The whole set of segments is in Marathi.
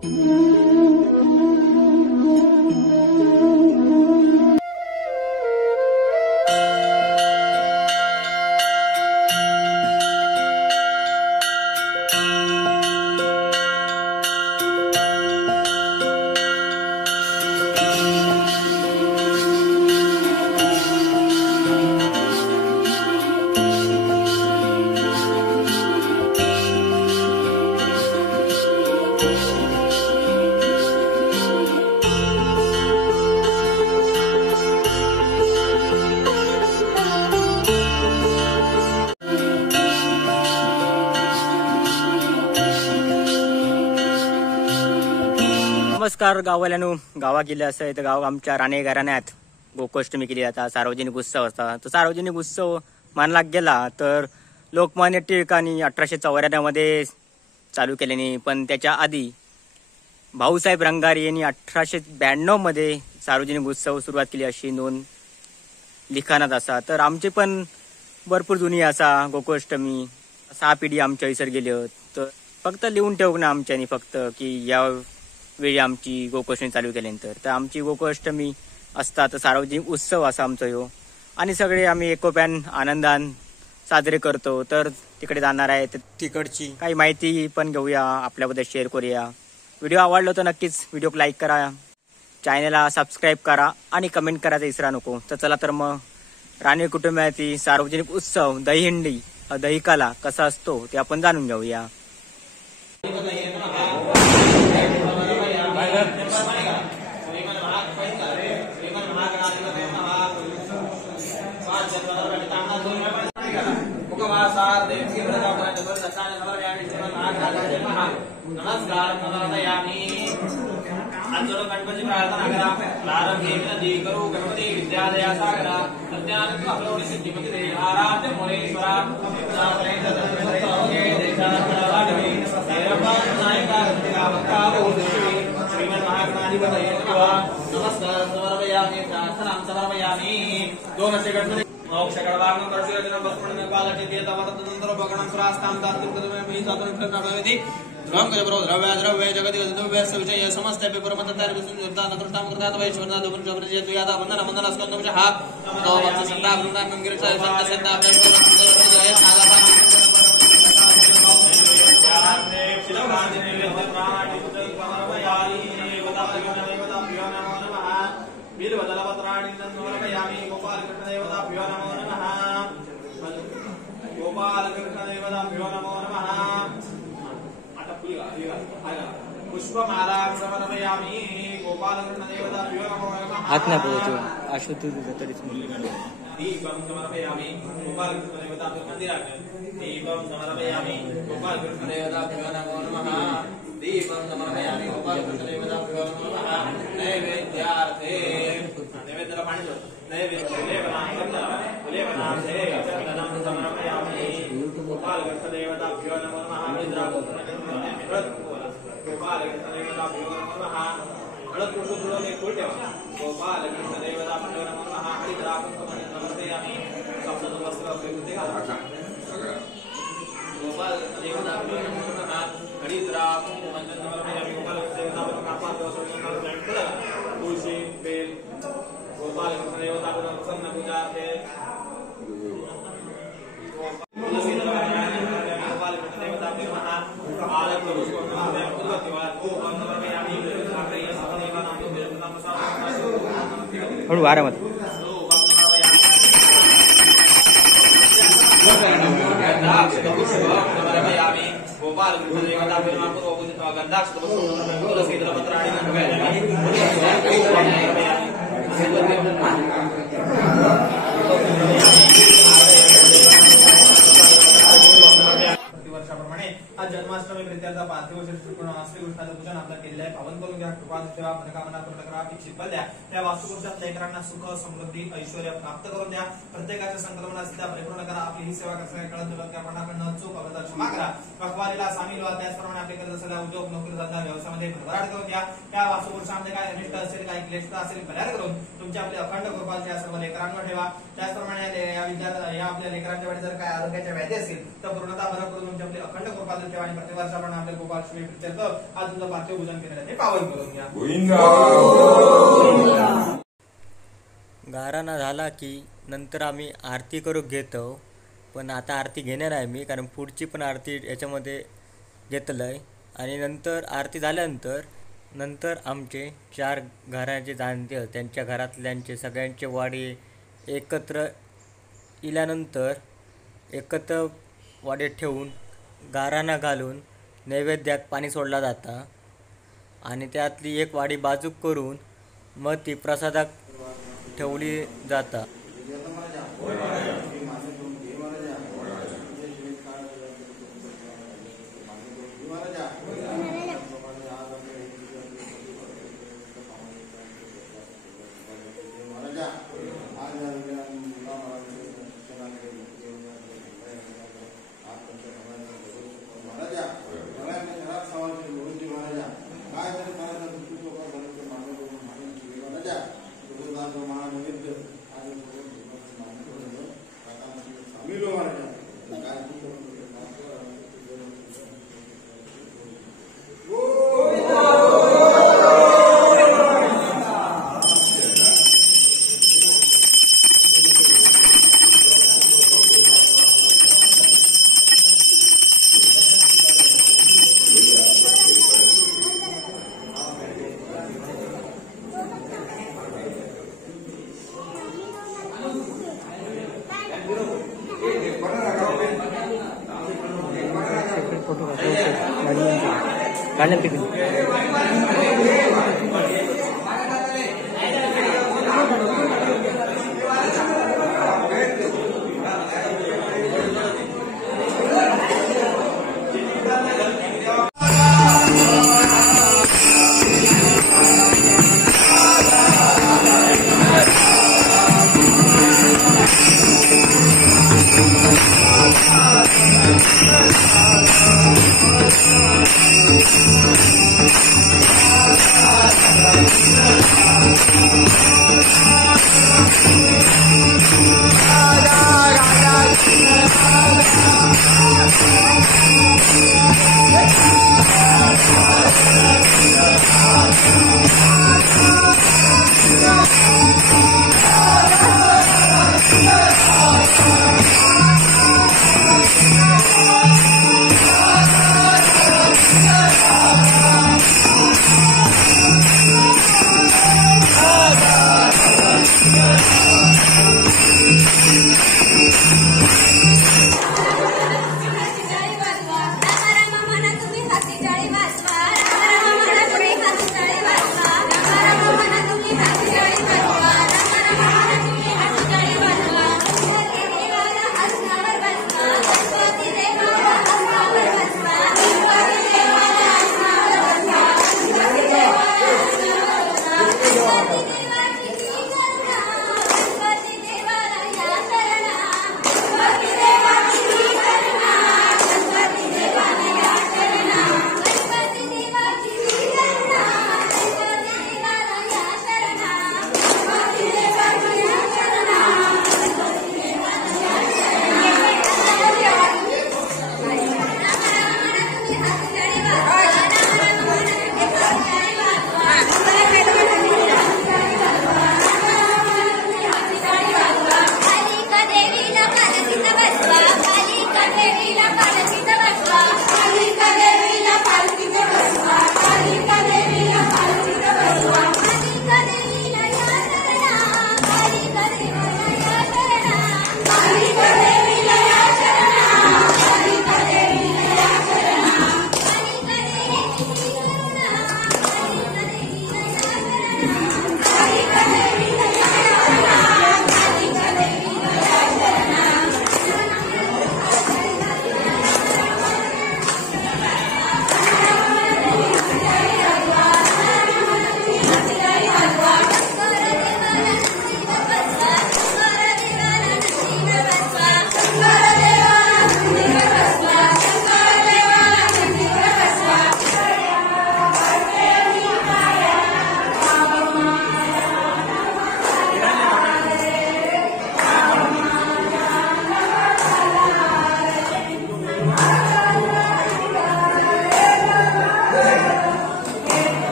नमस्कार गाववाल्यानो, गावा गेले असं तर गाव आमच्या राणे घराण्यात गोकुष्टमी केली जाता, सार्वजनिक उत्सव असता. तो सार्वजनिक उत्सव मानला गेला तर लोकमान्य टिळकांनी 1894 मध्ये चालू केल्याने, पण त्याच्या आधी भाऊसाहेब रंगारी यांनी 1892 मध्ये सार्वजनिक उत्सव सुरुवात केली अशी नोंद लिखाणात असा. तर आमचे पण भरपूर जुनी असा गोकुष्टमी 6 पिढी आमच्या इसर गेले. तर फक्त लिहून ठेवू ना आमच्यानी फक्त की या वेळी आमची गोकुष्टमी चालू केल्यानंतर. तर आमची गोकुष्टमी असतात सार्वजनिक उत्सव असा आमचा ह्यो, आणि सगळे आम्ही एकोप्यान आनंदान साजरे करतो. तर तिकडे जाणार आहे तर तिकडची काही माहिती पण घेऊया, आपल्याबद्दल शेअर करूया. व्हिडिओ आवडला तर नक्कीच व्हिडिओ लाईक करा, चॅनलला सबस्क्राईब करा आणि कमेंट करायचं विसरा नको. तर चला तर मग राणे कुटुंबातील सार्वजनिक उत्सव दहीहंडी दहीकाला कसा असतो ते आपण जाणून घेऊया. नमस्कार गणपती प्रार्थना करा, प्रारंभी करू गणपती विद्यादया सागरा सत्यान सिद्धिपती दे आराध्य मोरेश्वरा श्रीमन महागणाधिपतये नमस्कार समर्पयामि, प्रार्थनां समर्पयामि. दोनस्य गणपती मोक्षकरवाग्नं परशुरजनं बस्फुटनं कालटिते तवततंत्र भगणं सुरास्तां तात्विक कदमे सातुनिकं प्रभवति ध्रुवं कजप्रो द्रव्य जगति द्रव्यस्य विषये समस्ते पुरमततार विसुंजता नकृतां कृतात वैश्वरना दुमन प्रवृत्ति यादा वंदन वंदन स्कंदं हा तो वत्स संता वृंदा गंगिरचा संत संता जय नागापा वीरवदलपत्राणि नमोरयामि. गोपाल कृष्णदेवताभ्यो नमो नमः. गोपाल कृष्णदेवताभ्यो नमो नमः. पुष्पमाला समर्पयामि. गोपाल कृष्णदेवताभ्यो नमो नमः. हात नाही पोहोचू अशुद्ध तरीच दीपं समर्पयामि. गोपाल कृष्णदेवताभ्यो मंदिराग्ने दीपं समर्पयामि. गोपाल कृष्णदेवताभ्यो नमो नमः. दीपं समर्पयामि. गोपाल कृष्णदेवताभ्यो नमो नमः. नैवेद्यार्थे नैवेद्याला पाणी दो. नैवेद्यलेपनार्थे चंदनं समर्पयामि. गोपाल कृष्णदेवताभ्यो नमो नमः. गोपाल कृष्णदेवताभ्यो नमो नमः. हळद कुंकू जुळून एक फूल ठेवा. गोपाल कृष्णदेवताभ्यो नमो नमः. हरिद्राकुंकुमं समर्पयामि. सप्त वस्त्र स्वीकृते घाला. गोपाल कृष्णदेवताभ्यो नमो नमः. हरिद्राकुंकुमं समर्पयामि. गोपाल कृष्णदेवताभ्यो नमः. तुलसी बेल गोपाल कृष्णदेवताभ्यो प्रसन्न पूजार्थे तुलसी गोपाल कृष्णदेवताभ्यो नमः. आलम पुष्पं समर्पयामि. पुष्पतिवार ओम समर्पयामि. आग्रह्य सदेवानां विरमणं समर्पयामि. हळू आरामात. समर्पयामि. गोपाल कृष्णदेवताभ्यो नमः. पूर्वपूजित्वा गन्धाक्षतपुष्पं तुलसीदलपत्राणि समर्पयामि. प्रतिवर्षाप्रमाणे आज जन्माष्टमी प्रित्यर्थ पार्थिव श्रीकृष्णाचं पूजन आपल्या केलेलं पावन करून घ्या. कृपा सेवा मनोकामना पूर्ण करा. इच्छित फल द्या. त्या वास्तुपुरुषात लेकरांना सुख समृद्धी ऐश्वर्य प्राप्त करून द्या. प्रत्येकाच्या संकल्पना असल्या परिपूर्ण करा. आपली ही सेवा कसं कळत नव्हतं की आपणाकडनं चूक अबद्दल क्षमा करा. अखबारीला सामील व्हा. त्याचप्रमाणे आपले करत असलेल्या उद्योग नोकरी धंदा व्यवसायामध्ये भरभराट करून द्या. त्या वास्तुपुरुषांमध्ये काय अनिष्ट असेल काही क्लेशता असेल परिहार करून तुमच्या आपले अखंड कृपा त्या सर्व लेकरांवर ठेवा. त्याचप्रमाणे या आपल्या लेकरांच्या वेळी जर काय आरोग्याच्या व्याधी असतील तर पूर्णतः बरं करून तुमच्या आपली अखंड कृपा ठेवा. आणि प्रतिवर्ष आपण आपल्या गोपालक्ष्मी प्रित्यर्थ आज तुमचं पार्थिव पूजन केलेलं आहे ते पावन करून घ्या. गाराणा झाला की नंतर आम्ही आरती करू घेतो, पण आता आरती घेणार आहे मी, कारण पुढची पण आरती याच्यामध्ये घेतलं आहे. आणि नंतर आरती झाल्यानंतर आमचे 4 घराचे जाणते त्यांच्या घरातल्यांचे सगळ्यांचे वाडे एकत्र इल्यानंतर एकत्र वाडे ठेवून गाराणा घालून नैवेद्यात पाणी सोडला जाता आणि त्यातली एक वाडी बाजूक करून मग ती प्रसादाक ठेवली जाता.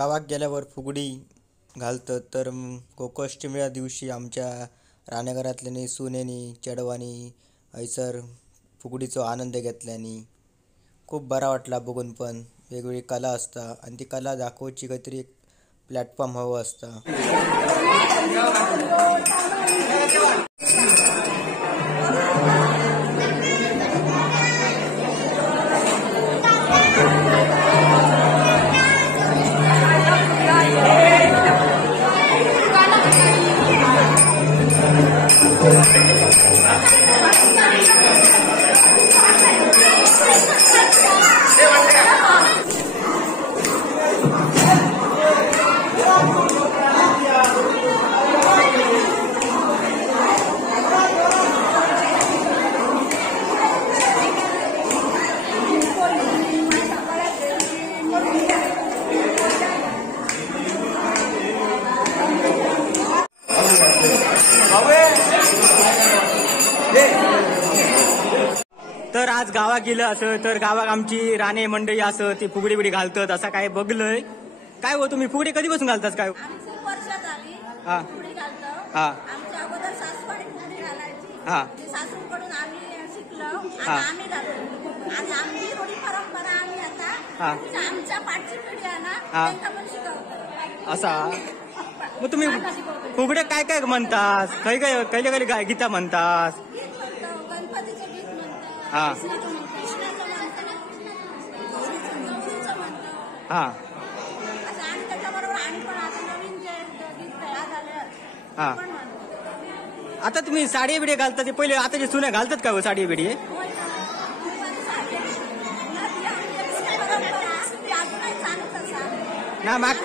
गावात गेल्यावर फुगडी घालतात तर गोकुष्टमीच्या दिवशी आमच्या राणेघरातल्यानी सुनेनी चेडवानी हैसर फुगडीचो आनंद घेतल्यानी खूप बरा वाटला बघून. पण वेगवेगळी कला असता आणि ती कला दाखवची काहीतरी एक प्लॅटफॉर्म हवं असता. तर आज गावात गेलं असं तर गावात आमची राणे मंडळी असं ती फुगडी बिडी घालतात असं काय बघलंय. काय हो तुम्ही फुगडी कधीपासून घालतात काय? आमची वर्ष झाली हा. फुगडी घालतो. हा. आमच्या अगोदर सासूबाई फुगडी घालायची. हा. ती सासूकडून आम्ही शिकलो हा. आणि आम्ही घालतो आणि आमची थोडी परंपरा आम्ही आता हा. आमच्या पाठची पिढी आहे ना हा. त्यांना पण शिकवतो. असा मग तुम्ही फुगडे काय काय म्हणतात? काही काही काही काही गीता म्हणतात. गीत म्हणतो, गणपतीचं गीत म्हणतो, हा. कृष्णाचं म्हणतो, गौरीचं म्हणतो. हा असं आणि त्याच्याबरोबर आणि पण आता नवीन जे गीत तयार झाले हा. ते पण म्हणतो. आता तुम्ही साडी बिडी घालता ते पहिले आता जे सुने घालतात का हो साडी बिडी? ना माग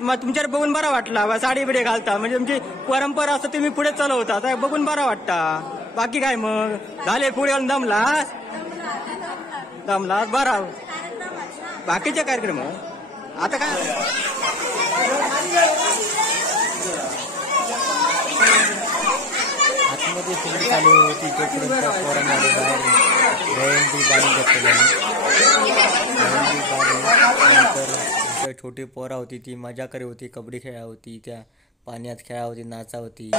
मग तुमच्यावर बघून बरा वाटला बा साडी बिडी घालता म्हणजे तुमची परंपरा असं तुम्ही पुढे चालवता आता बघून बरा वाटता. बाकी काय मग झाले पुढे घालून दमलास बरा. बाकीचे कार्यक्रम आता काय आतमध्ये फुगडी चालू होती तोपर्यंत पोरांमध्ये बाहेर दहीहंडी बांधून नंतर छोटी पोरा होती ती मजा करी होती, कबड्डी खेळा होती, त्या पाण्यात खेळा होती, नाचा होती.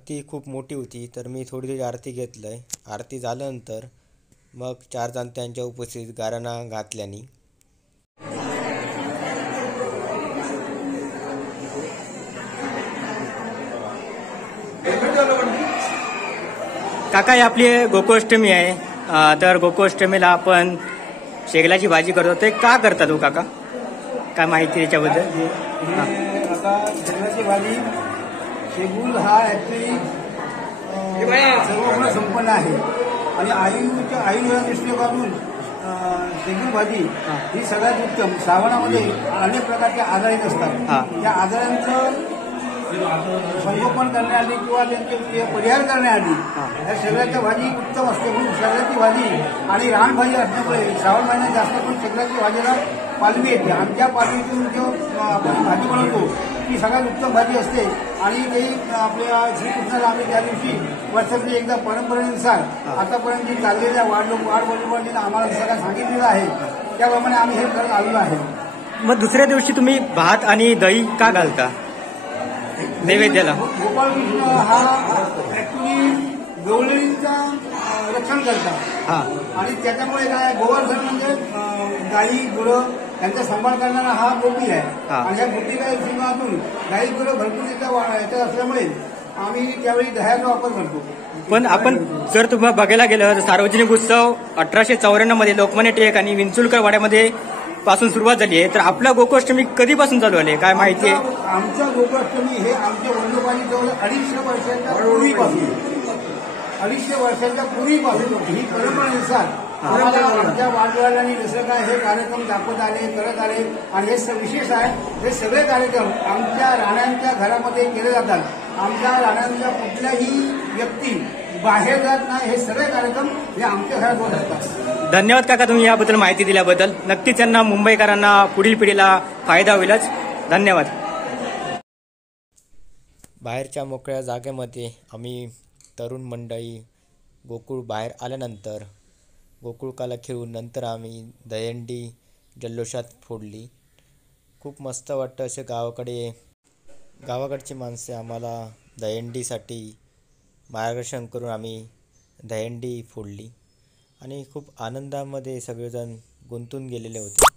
आरती खूप मोठी होती तर मी थोडी आरती घेतलंय. आरती झाल्यानंतर मग 4 जण त्यांच्या उपस्थित गाराणा घातल्यानी. काका ही आपली गोकुळाष्टमी आहे. तर गोकुळाष्टमीला आपण शेगलाची भाजी करतो. ते का करता तू काका? काय माहिती त्याच्याबद्दल? हा. आता शेगलाची भाजी शेगुल हा ऍक्च्युली सर्व गुण संपन्न आहे आणि आयुर्वेदा दृष्टिकोनातून शेगुल भाजी ही सगळ्यात उत्तम. श्रावणामध्ये अनेक प्रकारचे आजार येत हा. असतात. त्या आजारांचं संगोपन करण्याआधी किंवा त्यांचे परिहार करण्याआधी या शेगलाच्या भाजी उत्तम असते. म्हणून शेगलाची भाजी आणि रानभाजी असल्यामुळे श्रावण महिन्यात जास्त करून शेगलाची भाजीला पालवी येते. आमच्या पालवीतून जो आपण भाजी बनवतो ती सगळ्यात उत्तम भाजी असते आणि ते आपल्या श्रीकृष्णाला आम्ही त्या दिवशी वर्षातली एकदा परंपरेनुसार आतापर्यंत जी चाललेल्या वाढ आम्हाला सगळं सांगितलेलं आहे त्याप्रमाणे आम्ही हे करत आलेलो आहे. मग दुसऱ्या दिवशी तुम्ही भात आणि दही का घालता नैवेद्याला? गोपाळकृष्ण हा ऍक्च्युली गवळींचा रक्षण करतात हा. आणि त्याच्यामुळे काय गोवर्धन म्हणजे गाई गुरं यांचा सांभाळ करणारा हा गोपी आहे. हा. आणि या गोपीच्या जीवनातून गाई गुरं भरपूर याच्यात असल्यामुळे आम्ही त्यावेळी दह्याचा वापर करतो. पण आपण जर तुम्हाला बघायला गेलं तर सार्वजनिक उत्सव 1894 मध्ये लोकमान्य टिळक आणि विंचुलकर वाड्यामध्ये पासून सुरुवात झाली आहे. तर आपला गोकुळाष्टमी कधीपासून चालू आहे काय माहिती आहे? आमच्या गोकुळाष्टमी हे आमच्या वडिलोपारी जवळ 250 वर्षांच्या पूर्वीपासून ही परंपरेनुसार आम्हाला आमच्या वाडवडिलांनी जसं काय हे कार्यक्रम दाखवत आले करत आले आणि हे विशेष आहे. हे सगळे कार्यक्रम आमच्या राण्यांच्या घरामध्ये केले जातात. आमच्या राण्यांच्या कुठल्याही व्यक्ती बाहेर जात नाही. हे सगळे कार्यक्रम हे आमच्या घरात होत असतात. धन्यवाद काका तुम्ही याबद्दल माहिती दिल्याबद्दल. नक्कीच त्यांना मुंबईकरांना पुढील पिढीला फायदा होईलच. धन्यवाद. बाहेरच्या मोकळ्या जागेमध्ये आम्ही तरुण मंडळी गोकुळ बाहेर आल्यानंतर गोकुळकाला खेळून नंतर आम्ही दहीहंडी जल्लोषात फोडली. खूप मस्त वाटतं. असे गावाकडची माणसे आम्हाला दहीहंडीसाठी मार्गदर्शन करून आम्ही दहीहंडी फोडली आणि खूप आनंदामध्ये सगळेजण गुंतून गेलेले होते.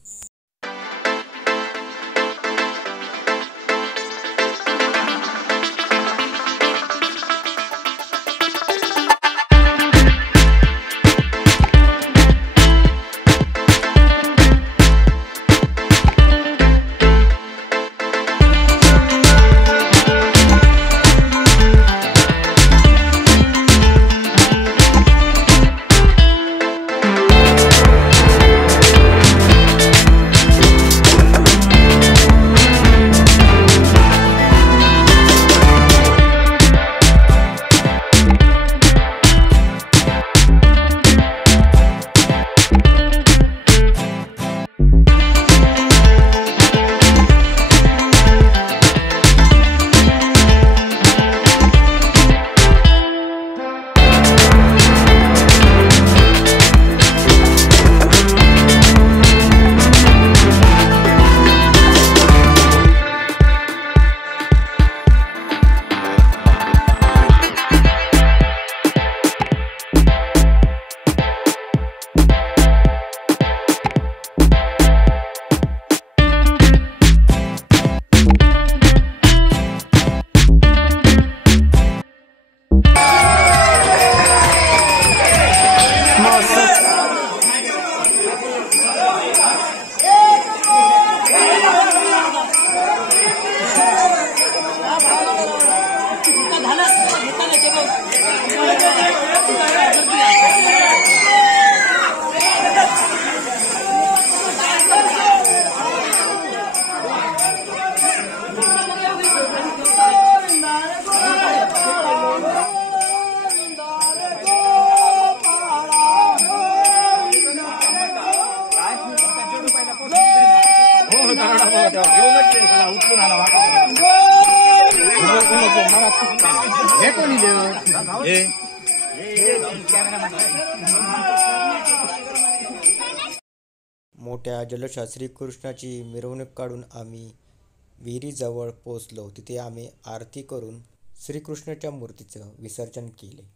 मोठ्या जल्लोषात श्रीकृष्णाची मिरवणूक काढून आम्ही विहिरीजवळ पोहोचलो. तिथे आम्ही आरती करून श्रीकृष्णाच्या मूर्तीचं विसर्जन केले.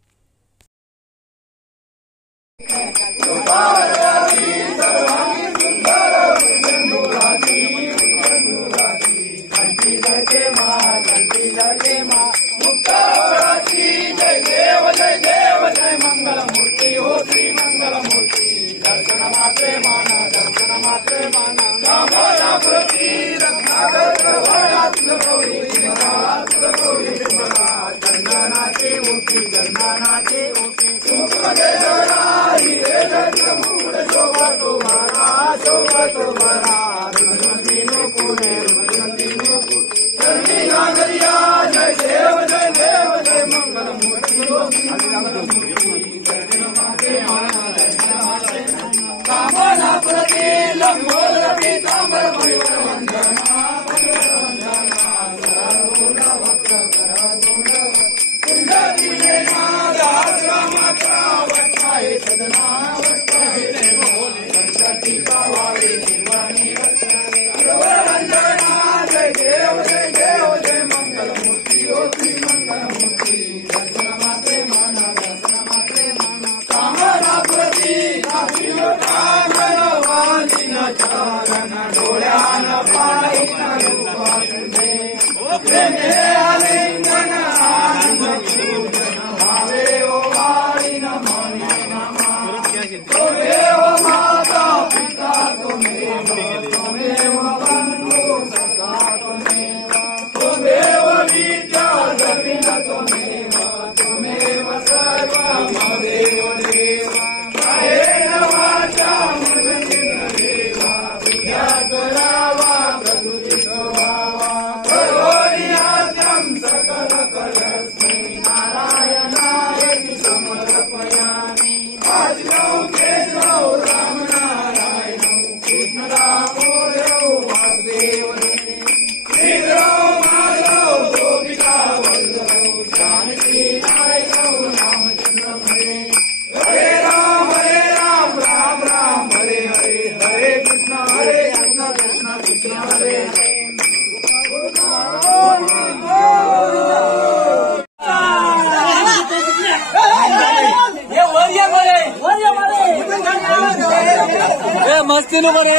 मस्ती नो बरे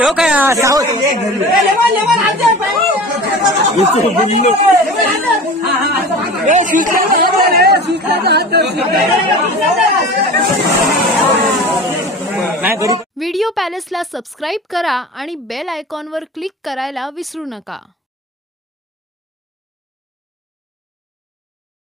हो काय व्हिडिओ पॅलेसला सबस्क्राईब करा आणि बेल आयकॉनवर क्लिक करायला विसरू नका.